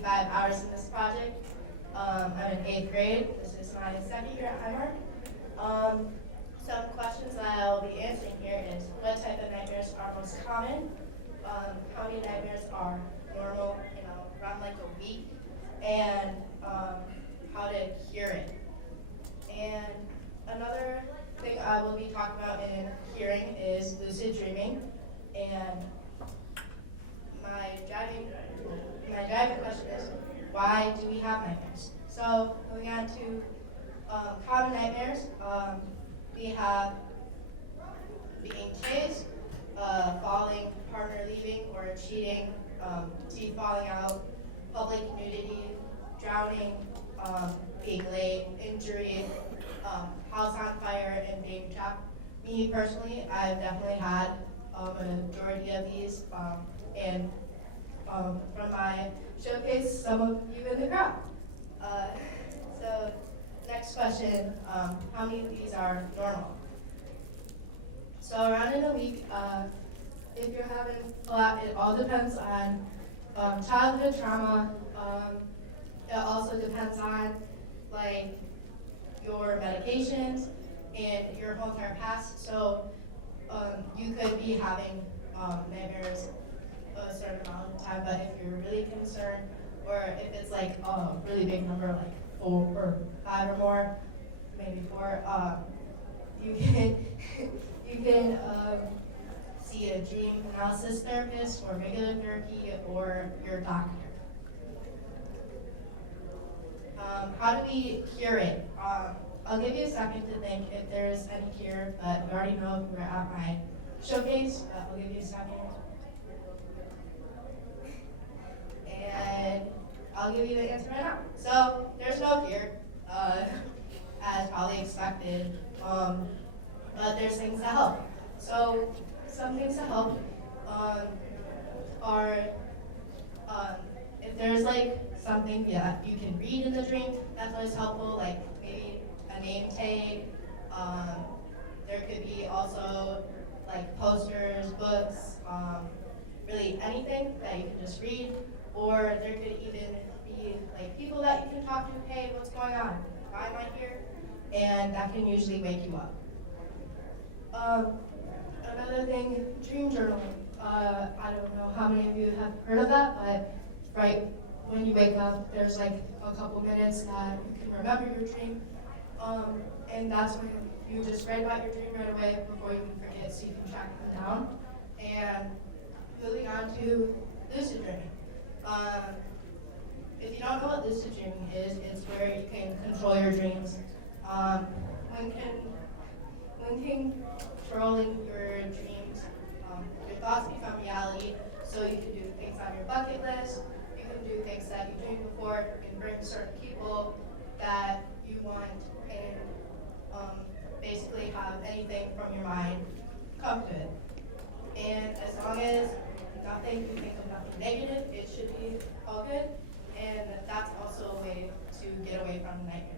75 hours in this project. I'm in 8th grade. This is my second year at Marq. Some questions that I'll be answering here is what type of nightmares are most common? How many nightmares are normal, around like a week? And how to cure it. And another thing I will be talking about in hearing is lucid dreaming. And my driving question is, why do we have nightmares? So moving on to common nightmares, we have being chased, falling, partner leaving or cheating, teeth falling out, public nudity, drowning, being late, injury, house on fire, and being trapped. Me personally, I've definitely had a majority of these, and from my showcase, some of you in the crowd. So next question, how many of these are normal? So around in a week, if you're having a lot, it all depends on childhood trauma. It also depends on like your medications and your whole entire past. So you could be having nightmares a certain amount of time, but if you're really concerned, or if it's like a really big number, like 4 or 5 or more, maybe 4, you can you can see a dream analysis therapist or regular therapy or your doctor. How do we cure it? I'll give you a second to think if there's any cure, but you already know if you were at my showcase. I'll give you a second. And I'll give you the answer right now. So there's no cure, as probably expected, but there's things that help. So some things that help are if there's like something you can read in the dream, that's always helpful, like maybe a name tag. There could be also like posters, books, really anything that you can just read, or there could even be like people that you can talk to, hey, what's going on? Why am I here? And that can usually wake you up. Another thing, dream journaling. I don't know how many of you have heard of that, but right when you wake up, there's like a couple minutes that you can remember your dream, and that's when you just write about your dream right away before you can forget, so you can track them down. And moving on to lucid dreaming. If you don't know what lucid dreaming is, it's where you can control your dreams. When controlling your dreams, your thoughts become reality, so you can do things on your bucket list, you can do things that you dreamed before, you can bring certain people that you want, and basically have anything from your mind come to it. And as long as you think of nothing negative, it should be all good, and that's also a way to get away from nightmares.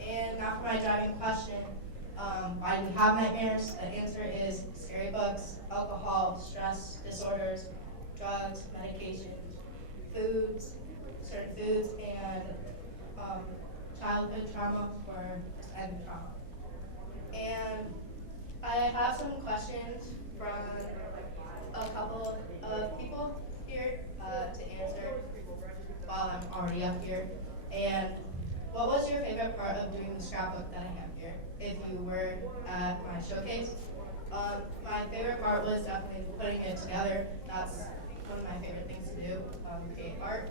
And now for my driving question, why do we have nightmares? The answer is scary books, alcohol, stress, disorders, drugs, medications, certain foods, and childhood trauma or end trauma. And I have some questions from a couple of people here to answer while I'm already up here. And what was your favorite part of doing the scrapbook that I have here, if you were at my showcase? My favorite part was definitely putting it together. That's one of my favorite things to do, create art.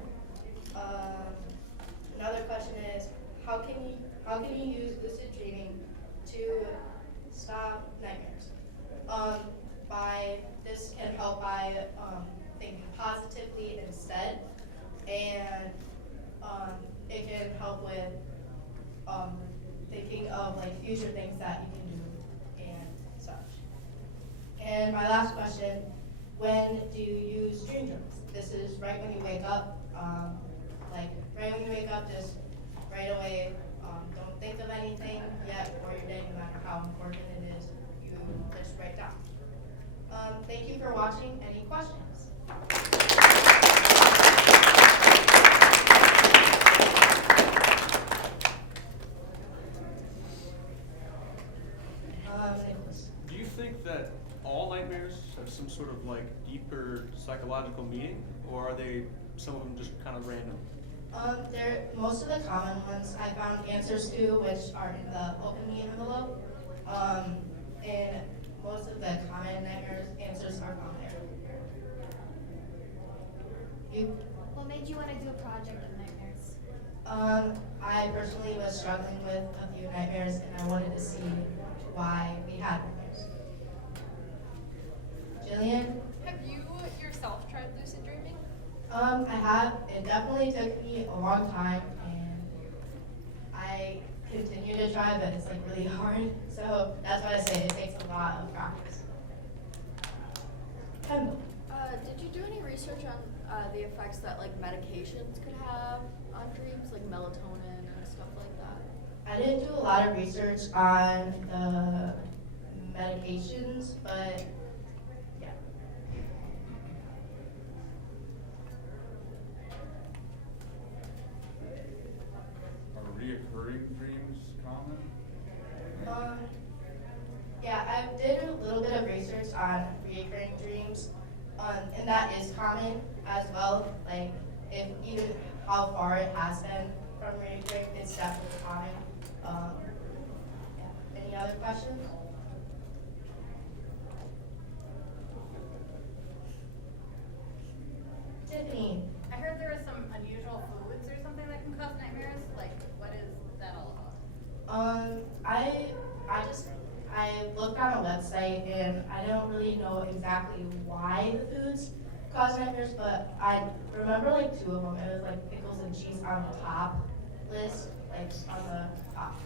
Another question is, how can you use lucid dreaming to stop nightmares? This can help by thinking positively instead, and it can help with thinking of like future things that you can do and such. And my last question, when do you use dream journals? This is right when you wake up, just right away, don't think of anything yet for your day, no matter how important it is, you just write down. Thank you for watching. Any questions? Nicholas. Do you think that all nightmares have some sort of like deeper psychological meaning, or are they some of them just kind of random? Most of the common ones I found answers to, which are in the open me envelope. And most of the common nightmares answers are found there. You? What made you want to do a project of nightmares? I personally was struggling with a few nightmares, and I wanted to see why we had nightmares. Jillian? Have you yourself tried lucid dreaming? I have. It definitely took me a long time, and I continue to try, but it's like really hard. So that's why I say it takes a lot of practice. Kendall. Did you do any research on the effects that like medications could have on dreams, like melatonin and stuff like that? I didn't do a lot of research on the medications, but yeah. Are reoccurring dreams common? Yeah, I did a little bit of research on recurring dreams, and that is common as well. Like, if even how far it has been from recurring, it's definitely common. Yeah. Any other questions? Tiffany. I heard there are some unusual foods or something that can cause nightmares. Like, what is that all about? I looked on a website and I don't really know exactly why the foods cause nightmares, but I remember like two of them. It was like pickles and cheese on the top list, like on the top.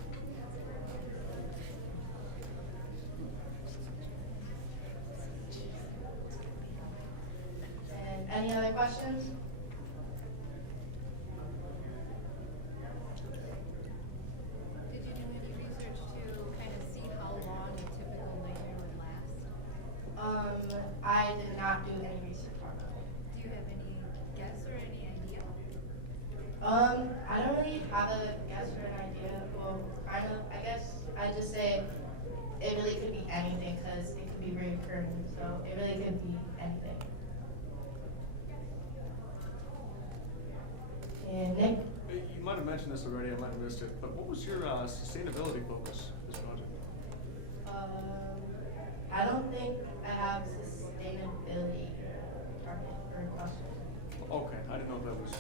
And any other questions? Did you do any research to kind of see how long a typical nightmare would last? I did not do any research on that. Do you have any guess or any idea? I don't really have a guess or an idea. Well, kind of, I guess I just say it really could be anything because it could be recurring, so it really could be anything. And Nick? You might have mentioned this already, I might have missed it, but what was your sustainability focus for this project? I don't think I have sustainability target or question. Okay, I didn't know if that was